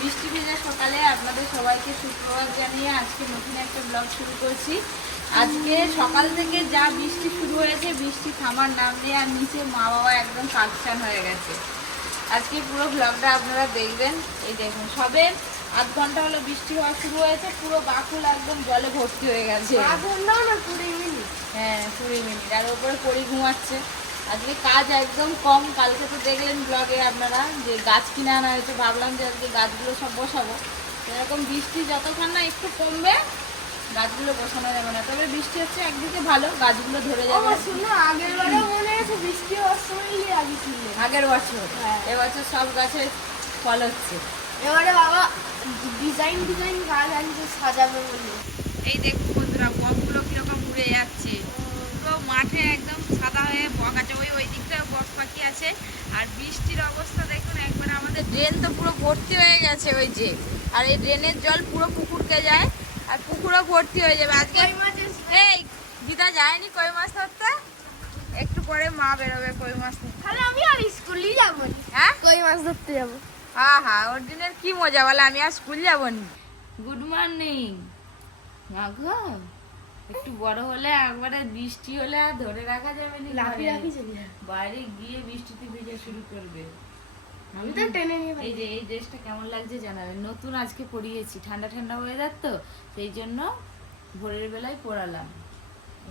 বৃষ্টি ভেজা সকালে আপনাদের সবাইকে সুপ্রভাত জানিয়ে আজকে নতুন একটা ব্লগ শুরু করছি। আজকে সকাল থেকে যা বৃষ্টি শুরু হয়েছে বৃষ্টি থামার নাম নেই আর নিচে মা বাবা একদম কাকচান হয়ে গেছে। আজকে পুরো ব্লগটা আপনারা দেখবেন। এই দেখুন সবে আধ ঘণ্টা হলো বৃষ্টি হওয়া শুরু হয়েছে পুরো বাকুল একদম জলে ভর্তি হয়ে গেছে। আধ ঘন্টাও না কুড়ি মিনিট। হ্যাঁ কুড়ি মিনিট আর ওপরে পরি ঘুমাচ্ছে। আজকে কাজ একদম কম কালকে তো দেখলেন ব্লগে আপনারা যে গাছ কিনে আনা হয়েছে ভাবলাম যে আজকে গাছগুলো সব বসাবো। এরকম বৃষ্টি যতক্ষণ না একটু কমবে গাছগুলো বসানো যাবে না। তবে বৃষ্টি হচ্ছে একদিকে ভালো গাছগুলো ধরে যাবে। শুনো আগের বারে মনে আছে বৃষ্টি সময় লাগিয়েছিল আগের বছর। হ্যাঁ। এবছর সব গাছে ফল হচ্ছে। এবারে বাবা ডিজাইন ডিজাইন গাছ আনছে সাজাবে বলে। এই দেখুন বন্ধুরা বকগুলো কীরকম উড়ে যাচ্ছে। পুরো মাঠে একদম হয়ে বক আছে। ওই ওই দিকটায় বক পাখি আছে। আর বৃষ্টির অবস্থা দেখুন একবার আমাদের ড্রেন তো পুরো ভর্তি হয়ে গেছে ওই যে। আর এই ড্রেনের জল পুরো পুকুরকে যায় আর পুকুরও ভর্তি হয়ে যাবে। আজকে? এই দিদা যায়নি কই মাছ ধরতে? একটু পরে মা বেরোবে কই মাছ ধরতে। তাহলে আমি আর স্কুলই যাব না। হ্যাঁ? কই মাছ ধরতে যাব? হ্যাঁ ওর দিনের কি মজা বলে আমি আর স্কুল যাব নি। গুড মর্নিং মাঘ একটু বড় হলে একবারে বৃষ্টি হলে আর ধরে রাখা যাবে না লাফি লাফি চলে বাইরে গিয়ে বৃষ্টিতে ভিজে শুরু করবে। আমি তো টেনে নিয়ে এই যে এই ড্রেসটা কেমন লাগছে জানাবেন নতুন আজকে পরিয়েছি ঠান্ডা ঠান্ডা ওয়েদার তো সেই জন্য ভোরের বেলায় পরালাম।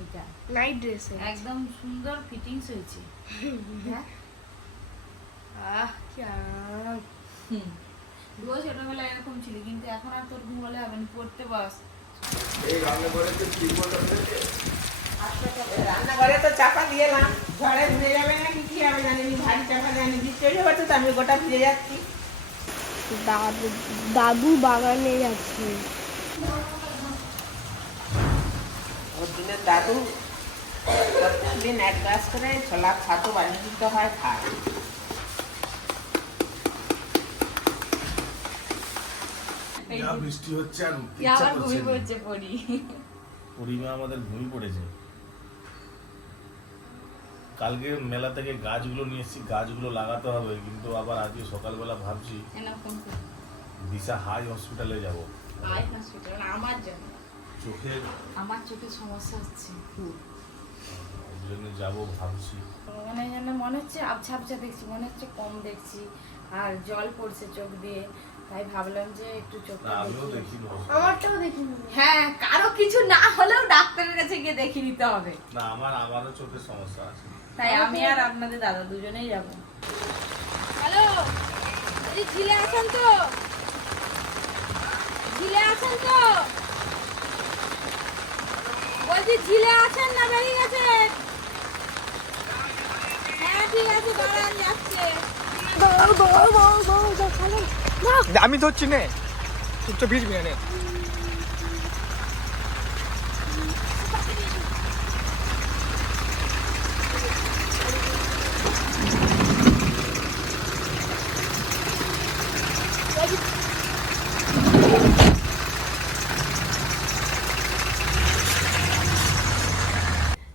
এটা নাইট ড্রেস একদম সুন্দর ফিটিংস হয়েছে। হ্যাঁ? আহ কি আরাম। তুইও ছোটবেলায় এরকম ছিল কিন্তু এখন আর তোর ঘুম হলে হবে না পড়তে বস। রান্নাঘরে তো চাপা দিয়েলাম ঘরে ভিজে যাবে নাকি কি হবে জানি ভারী চাপা জানি বৃষ্টি হয়ে তো আমি গোটা ভিজে যাচ্ছি। দাদু দাদু বাগানে যাচ্ছে। দিনের দাদু দিন এক গ্লাস করে ছোলা ছাতু বানিয়ে দিতে হয় খায় যা বৃষ্টি হচ্ছে আর তুই ইচ্ছা আবার করছে ঘুমিয়ে না। পড়ছে পড়ি। পরিমা আমাদের ঘুমিয়ে পড়েছে। কালকে মেলা থেকে গাছগুলো নিয়ে এসেছি গাছগুলো লাগাতে হবে কিন্তু আবার আজকে সকালবেলা ভাবছি দিশা হাই হসপিটালে যাব। হসপিটাল আমার জন্য। চোখের আমার চোখে সমস্যা হচ্ছে। ওই জন্য যাব ভাবছি। মানে যেন মনে হচ্ছে আবছা আবছা দেখছি মনে হচ্ছে কম দেখছি। আর জল পড়ছে চোখ দিয়ে তাই ভাবলাম যে একটু চোখ দেখি আমারটাও দেখিনি। হ্যাঁ কারও কিছু না হলেও ডাক্তারের কাছে গিয়ে দেখিয়ে নিতে হবে। না আমার আমারও চোখের সমস্যা আছে। তাই আমি আর আপনাদের দাদা দুজনেই যাব। হ্যালো এই ঝিলে আছেন তো? ঝিলে আছেন তো? বলছি ঝিলে আছেন না বেরিয়ে গেছেন? হ্যাঁ ঠিক আছে দাঁড়ান যাচ্ছে। আমি ধরছি নে তো ভিজবি না নে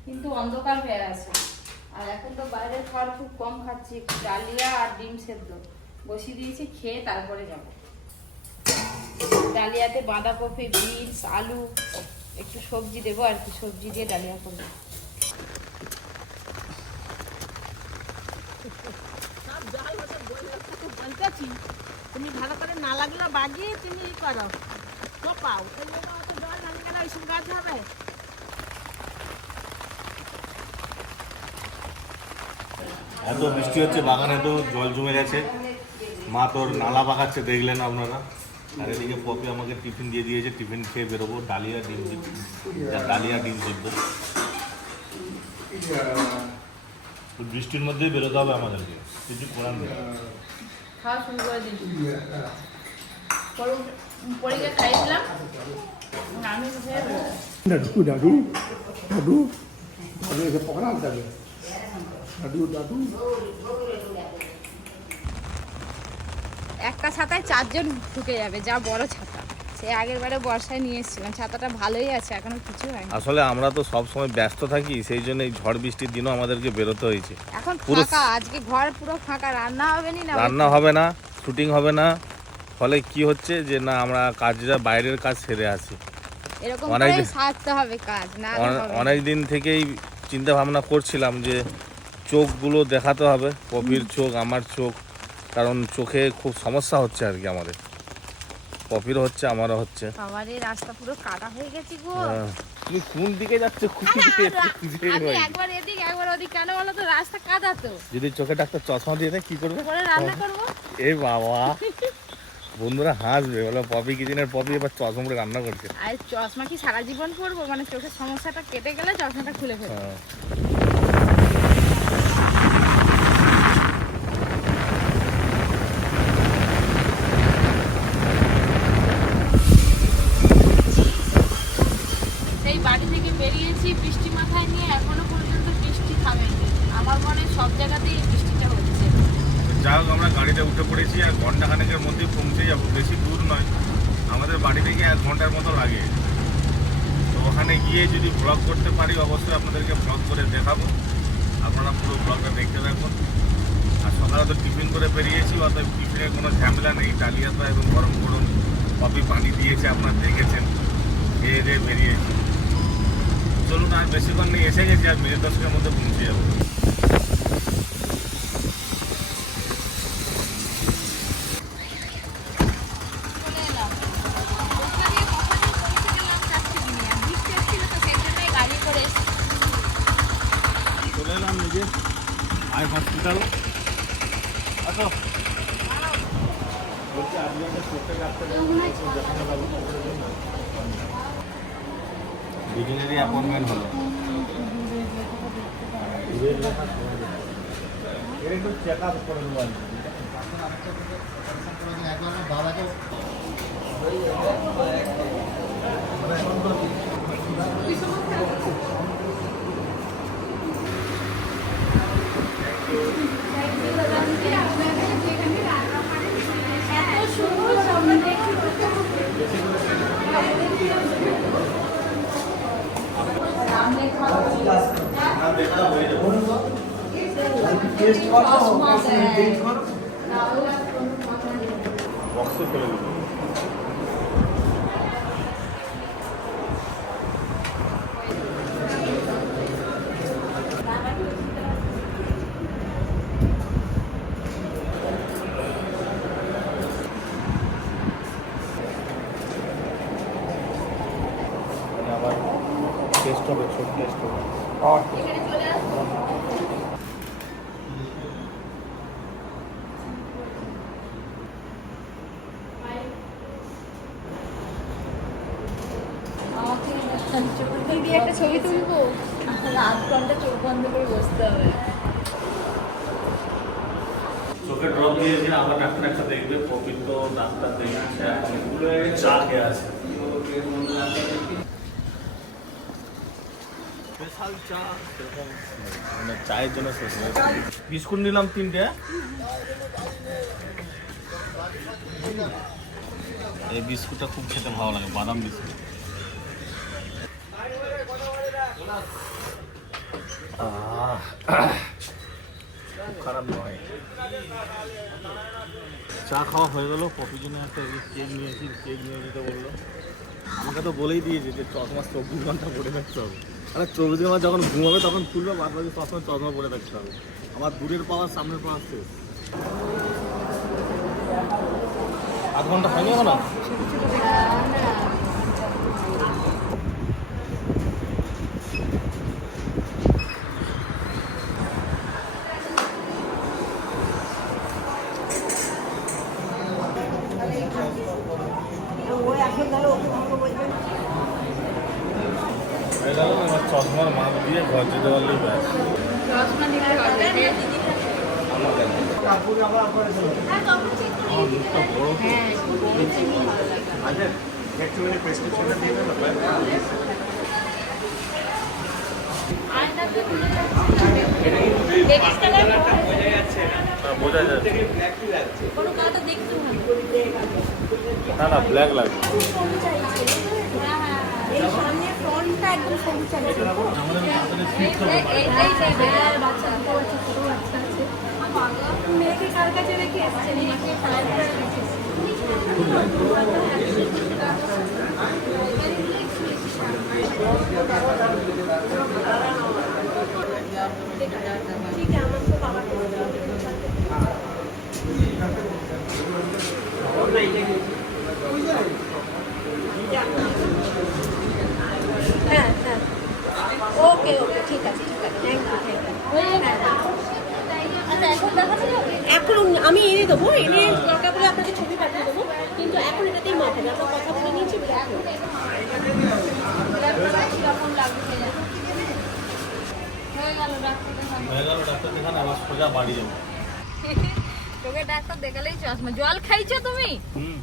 কিন্তু অন্ধকার হয়ে আছে আর এখন তো বাইরের খাবার খুব কম খাচ্ছি ডালিয়া আর ডিম সেদ্ধ। বসিয়ে দিয়েছি, খেয়ে তারপরে যাব। ডালিয়াতে বাঁধাকপি, বিনস, আলু, একটু সবজি দেবো আর কি, সবজি দিয়ে ডালিয়া করব। তুমি ভালো করে না লাগলে বাগিয়ে তুমি ই করো। কোপাও। তুমি অত জল ঢালি কেন এইসব গাছ হবে? এত বৃষ্টি হচ্ছে বাগানে তো জল জমে গেছে। মা তোর নালা বাগাচ্ছে দেখলেন আপনারা? আর এদিকে পপি আমাকে টিফিন দিয়ে দিয়েছে টিফিন খেয়ে বেরোবো। ডালিয়া ডিম ডালিয়া ডিম তো বৃষ্টির মধ্যেই বেরোতে হবে আমাদেরকে। কিছু করার নেই। খাওয়া শুরু করে দিচ্ছি পরীকে খাইছিলাম। আমি বেরোবো। Dadu, dadu, dadu, একটা ছাতায় চারজন ঢুকে যাবে যা বড় ছাতা। সে আগের বারে বর্ষায় নিয়ে এসেছিলাম ছাতাটা ভালোই আছে এখনও কিছু হয়নি। আসলে আমরা তো সব সময় ব্যস্ত থাকি সেই জন্য এই ঝড় বৃষ্টির দিনও আমাদেরকে বেরোতে হয়েছে। এখন ফাঁকা আজকে ঘর পুরো ফাঁকা রান্না হবে নি রান্না হবে না শুটিং হবে না ফলে কি হচ্ছে যে না আমরা কাজটা বাইরের কাজ সেরে আসি। এরকম করে দিন- হবে কাজ না অনেক দিন থেকেই চিন্তা ভাবনা করছিলাম যে চোখগুলো দেখাতে হবে পপির চোখ আমার চোখ কারণ চোখে খুব সমস্যা হচ্ছে আর কি আমাদের। পপিরও হচ্ছে আমারও হচ্ছে। বাবার রাস্তা পুরো কাটা হয়ে গেছে গো। তুমি কোন দিকে যাচ্ছ কোন দিকে আমি একবার এদিক একবার ওদিক কেন বলো তো রাস্তা কাদা তো। যদি চোখে ডাক্তার চশমা দিয়ে দেয় কি করবে? করে রান্না করব। এই বাবা। বন্ধুরা হাসবে বলে পপি কিচেনের পপি এবার চশমা করে রান্না করছে। আর চশমা কি সারা জীবন পরবো? মানে চোখের সমস্যাটা কেটে গেলে চশমাটা খুলে ফেলব হ্যাঁ। সেই বাড়ি থেকে বেরিয়েছি বৃষ্টি মাথায় নিয়ে এখনও পর্যন্ত বৃষ্টি থামেনি আমার মনে হয় সব জায়গাতেই এই বৃষ্টিটা হচ্ছে যা হোক আমরা গাড়িতে উঠে পড়েছি আর ঘণ্টা খানেকের মধ্যেই পৌঁছে যাব বেশি দূর নয়। আমাদের বাড়ি থেকে এক ঘণ্টার মতো লাগে। তো ওখানে গিয়ে যদি ব্লগ করতে পারি, অবশ্যই আপনাদেরকে ব্লগ করে দেখাবো। আপনারা পুরো ব্লগটা দেখতে থাকুন। আর সকালে তো টিফিন করে বেরিয়েছি, অতএব টিফিনের কোনো ঝামেলা নেই। ডালিয়া তো একদম গরম গরম কফি পানি দিয়েছে আপনারা দেখেছেন। খেয়ে দিয়ে বেরিয়েছি। চলুন, আর বেশিক্ষণ নেই, এসে গেছি আর মিনিট দশকের মধ্যে পৌঁছে যাব চলে এলাম ওখানে দিয়ে কখন পৌঁছে গেলাম চারটে দিনে আর বৃষ্টি হচ্ছিল তো সেই জন্যই গাড়ি করে এসেছি। চলে এলাম নিজে আই হসপিটাল আসো। দুজনেরই অ্যাপয়েন্টমেন্ট হলো। এর একটু চেক আপ করে দেবো আর কি। বক্সে একটা ছবি তুলবো আধ ঘণ্টা চোখ বন্ধ করে বসতে হবে চোখে ড্রপ দিয়েছে, আবার ডাক্তার একটা দেখবে, পবিত্র ডাক্তার দেখেছে চা খেয়ে আছে। স্পেশাল চা সেরকম মানে চায়ের জন্য শেষ হয়ে বিস্কুট নিলাম তিনটে। এই বিস্কুটটা খুব খেতে ভালো লাগে বাদাম বিস্কুট। খুব খারাপ নয়। চা খাওয়া হয়ে গেল কফির জন্য একটা কেক নিয়েছি কেক নিয়ে যেতে বলল। আমাকে তো বলেই দিয়েছে যে চশমা চব্বিশ ঘণ্টা পরে থাকতে হবে। আরে চব্বিশ ঘণ্টা যখন ঘুমাবে তখন খুলবে বাদ বাকি সবসময় চশমা পরে থাকতে হবে। আমার দূরের পাওয়ার সামনের পাওয়ার শেষ আধ ঘণ্টা হয়নি এখনও? চশমার মাপ দিয়ে ঘর যেতে পারলেই হ্যাঁ, বোঝা যাচ্ছে। না না ব্ল্যাক লাগবে। এই সামনে ফ্রন্টটা একদম সবুজ চাইছে আমাদের মাথাটা ফিট এই এই এই এই বাচ্চা আছে মেয়েকে কার কাছে রেখে এসছেন? মেয়েকে কার কাছে রেখে এসছেন? হ্যাঁ হ্যাঁ। ওকে ওকে ঠিক আছে ঠিক আছে। থ্যাংক ইউ থ্যাংক এখন আমি এনে দেবো এনে দরকার পড়লে আপনাকে ছবি পাঠিয়ে দেবো কিন্তু এখন এটাতেই মাথাবে আমরা কথা বলে নিয়েছি ডাক্তার দেখালেই চশমা। জল খাইছো তুমি?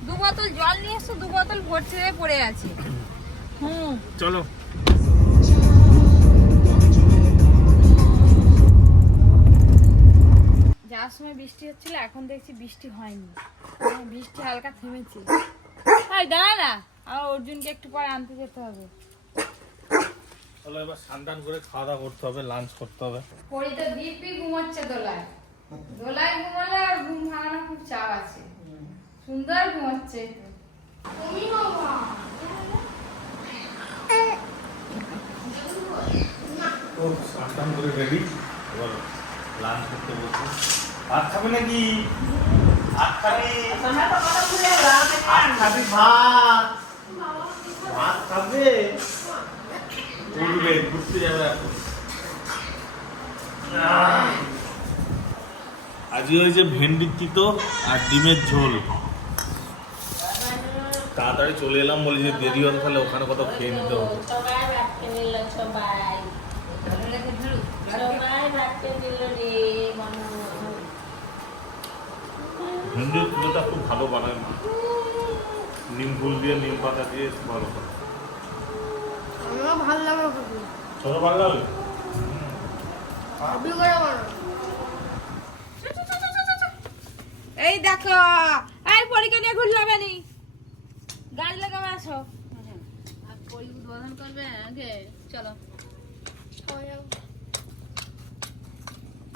দু বোতল জল নিয়ে এসছো দু বোতল হয়ে পড়ে আছে। হুম। চলো। যাওয়ার সময় বৃষ্টি হচ্ছিল এখন দেখছি বৃষ্টি হয়নি। হ্যাঁ, বৃষ্টি হালকা থেমেছে। তাই দাঁড়া না আমার অর্জুনকে একটু পরে আনতে যেতে হবে। চলো এবার করে খাওয়া দাওয়া করতে হবে লাঞ্চ করতে হবে। পরি তো দিব্যি ঘুমাচ্ছে দোলায়। দোলায় ঘুমালে আর ঘুম ভাঙানো খুব চাপ আছে। সুন্দর ঘুমাচ্ছে। তো স্নান টান করে রেডি এবার লাঞ্চ করতে বলছি ভাত খাবে নাকি ভাত খাবি ভাত খাবি ভাত। ভাত খাবে? উঠবে ঘুরতে যাবে এখন! আজকে হয়েছে ভেন্ডির তিতো আর ডিমের ঝোল। তাড়াতাড়ি চলে এলাম বলি যে দেরি হতো তাহলে ওখানে কত খেয়ে নিতে হবে। সবাই। ভাত খেয়ে নিল সবাই সবাই ভাত খেয়ে নিল রে মানুষ। ভেন্ডির তিতোটা খুব ভালো বানায় মা। নিম ফুল দিয়ে নিম পাতা দিয়ে ভালো করে। আমারও ভালো লাগে খুব ভালো লাগে আপনি করে বানাও এই দেখো এই পরীক্ষা নিয়ে ঘুরলে হবে নি। গাড়ি লাগাবে আসো। আর পরি উদ্বোধন করবে আগে চলো।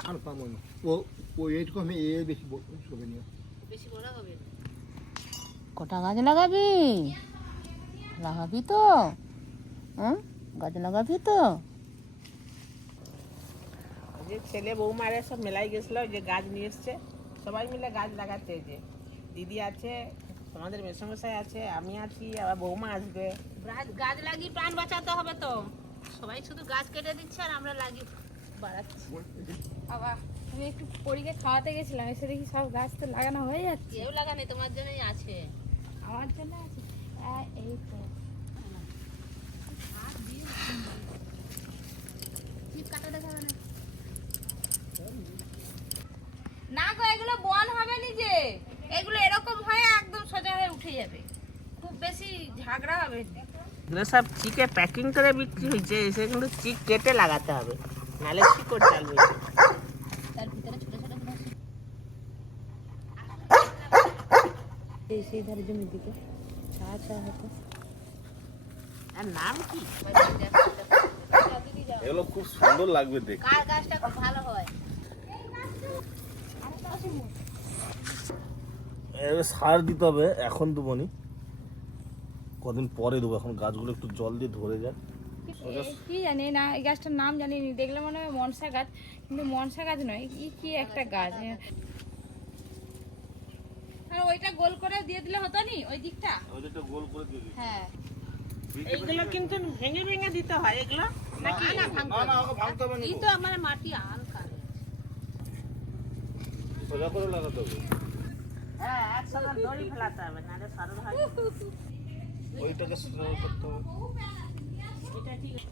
আর পাবো না। ও ও এইটুকু আমি এ বেশি ছবি নিয়ে বেশি বড় হবে? কটা গাছ লাগাবি? লাগাবি তো। হ্যাঁ গাছ লাগাবি তো। যে ছেলে বৌমারা সব মেলায় গেছিল যে গাছ নিয়ে এসছে। সবাই মিলে গাছ লাগাচ্ছে যে দিদি আছে আমাদের মেসমশাই আছে আমি আছি আবার বৌমা আসবে। গাছ গাছ লাগিয়ে প্রাণ বাঁচাতে হবে তো। সবাই শুধু গাছ কেটে দিচ্ছে আর আমরা লাগিয়ে বাড়াচ্ছি। বাবা। আমি একটু পরীকে খাওয়াতে গেছিলাম এসে দেখি সব গাছ তো লাগানো হয়ে যাচ্ছে। কেউ লাগানি তোমার জন্যই আছে। আমার জন্য আছে? আহ, এই তো। না গো এগুলো বন হবে নি যে এগুলো এরকম হয়ে একদম সোজা হয়ে উঠে যাবে। খুব বেশি ঝাগড়া হবে না। এগুলো সব চিকে প্যাকিং করে বিক্রি হয়েছে কিন্তু চিক কেটে লাগাতে হবে। নাহলে শিকড় চালবে তার ভিতরে ছোট ছোট গাছ এই সেই ধারে জমির দিকে। চা চা হতো আর নাম কি? এগুলো খুব সুন্দর লাগবে দেখতে। কার গাছটা খুব ভালো হয়? সার দিতে হবে এখন দেবো নি কদিন পরে দেবো এখন গাছগুলো একটু জল দিয়ে ধরে যায় কি জানি না এই গাছটার নাম জানি নি দেখলে মনে হয় মনসা গাছ কিন্তু মনসা গাছ নয় কি কি একটা গাছ। আর ওইটা গোল করে দিয়ে দিলে হতো নি? ওই দিকটা? ওইটা গোল করে দিয়ে দিই হ্যাঁ। এইগুলো কিন্তু ভেঙে ভেঙে দিতে হয় এগুলো? নাকি? না না ওকে ভাঙতে হবে না এই তো আমার মাটি হালকা। সোজা করে লাগাতে হবে। হ্যাঁ একসঙ্গে দড়ি ফেলাতে হবে নাহলে সরল হয় ওইটাকে সোজা করতে হবে।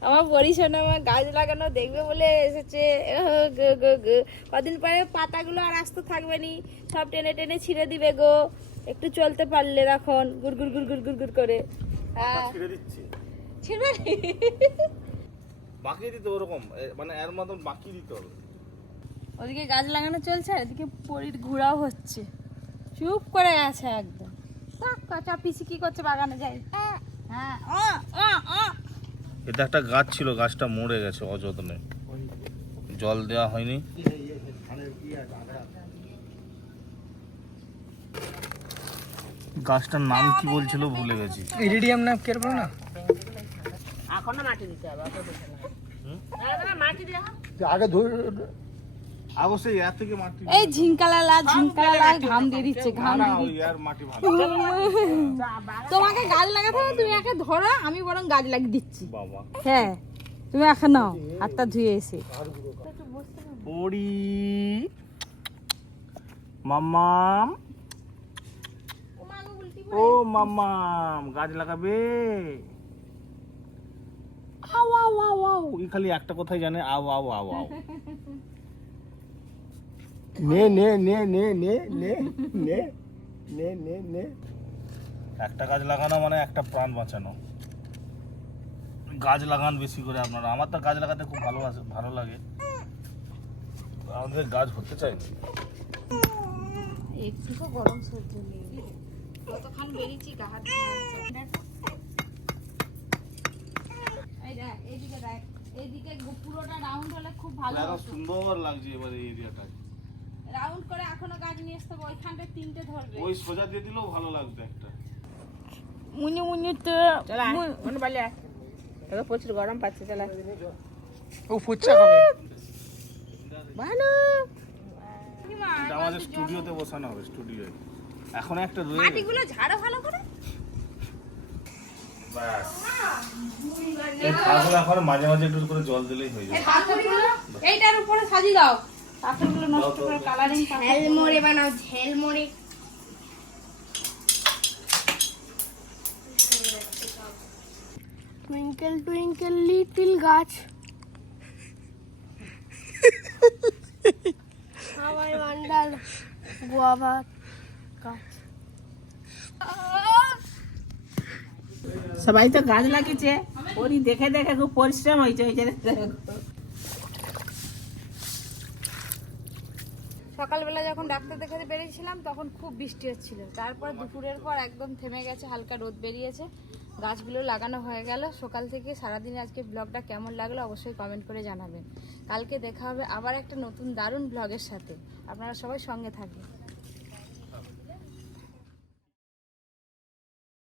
আমার পরিশোনা আমার গাছ লাগানো দেখবে বলে এসেছে। গো, গো, গো। কদিন পরে পাতাগুলো আর আস্তে থাকবে নি। সব টেনে টেনে ছিঁড়ে দিবে গো। একটু চলতে পারলে তখন গুড় গুড় গুড় গুড় গুড় গুড় করে। হ্যাঁ। ছিঁড়ে ছিঁড়বে বাকি দিতে ওরকম। মানে এর মতন বাকি দিতে হবে। ওদিকে গাছ লাগানো চলছে আর এদিকে পরির ঘোরাও হচ্ছে। চুপ করে আছে একদম। তাক, কাঁচা পিসি কি করছে বাগানে যাই। হ্যাঁ ও ও ও। এটা একটা গাছ ছিল গাছটা মরে গেছে অযত্নে। জল দেওয়া হয়নি। গাছটার নাম কি বলছিল ভুলে গেছি। ইরিডিয়াম না কে না? এখনও মাটি দিতে হবে না। আগে ধরে অবশ্যই এর থেকে মাটি এই ঝিঙ্কালালা ঝিঙ্কালালা ঘাম দিয়ে দিচ্ছে ঘাম দিয়ে ওই মাটি ভালো। তোমাকে গাছ লাগাতে হবে তুমি একে ধরো আমি বরং গাছ লাগিয়ে দিচ্ছি। বাবা। হ্যাঁ তুমি এখন নাও হাতটা ধুয়ে এসে। ওড়ি মাম্মাম। ও মাম্মাম গাছ লাগাবে। আও আও আও আও খালি একটা কথাই জানে আও আও আও আও নে নে নে নে নে নে নে নে নে নে। একটা গাছ লাগানো মানে একটা প্রাণ বাঁচানো। গাছ লাগান বেশি করে আপনারা। আমার তো গাছ লাগাতে খুব ভালোবাসে ভালো লাগে। আমাদের গাছ হতে চাই একটু গরম সহ্য নেই। কতক্ষণ বেরিয়েছি গা হাত এইদিকে পুরোটা রাউন্ড হলে খুব ভালো সুন্দর লাগছে এবার এই এরিয়াটা রাউন্ড করে এখনও গাছ নিয়ে আসতে হবে ওইখানটা তিনটে ধরবে। ওই সোজা দিয়ে দিলেও ভালো লাগতো একটা। মুনি মুনি তো মনে পারলে আয়। তোকে প্রচুর গরম পাচ্ছে চলে। ও ফুচকা খাবে। এটা আমাদের স্টুডিওতে বসানো হবে স্টুডিওয়ে। এখন একটা রয়ে। মাটিগুলো ঝাড়ো ভালো করে? ব্যাস। এখন মাঝে মাঝে একটু করে জল দিলেই হয়ে যাবে। এইটার উপরে সাজিয়ে দাও। পাথরগুলো নষ্ট করে কালারিং ঝেলমোড়ে বানাও ঝেলমোড়ে। টুইঙ্কেল টুইঙ্কেল লিটিল গাছ। আমার মান্ডাল গুয়াভা গাছ। সবাই তো গাছ লাগিয়েছে। ওরই দেখে দেখে খুব পরিশ্রম হয়েছে ওই জন্য সকালবেলা যখন ডাক্তার দেখাতে বেরিয়েছিলাম, তখন খুব বৃষ্টি হচ্ছিল। তারপর দুপুরের পর একদম থেমে গেছে, হালকা রোদ বেরিয়েছে। গাছগুলো লাগানো হয়ে গেল। সকাল থেকে সারাদিন আজকে ব্লগটা কেমন লাগল অবশ্যই কমেন্ট করে জানাবেন। কালকে দেখা হবে আবার একটা নতুন দারুণ ব্লগের সাথে। আপনারা সবাই সঙ্গে থাকবেন।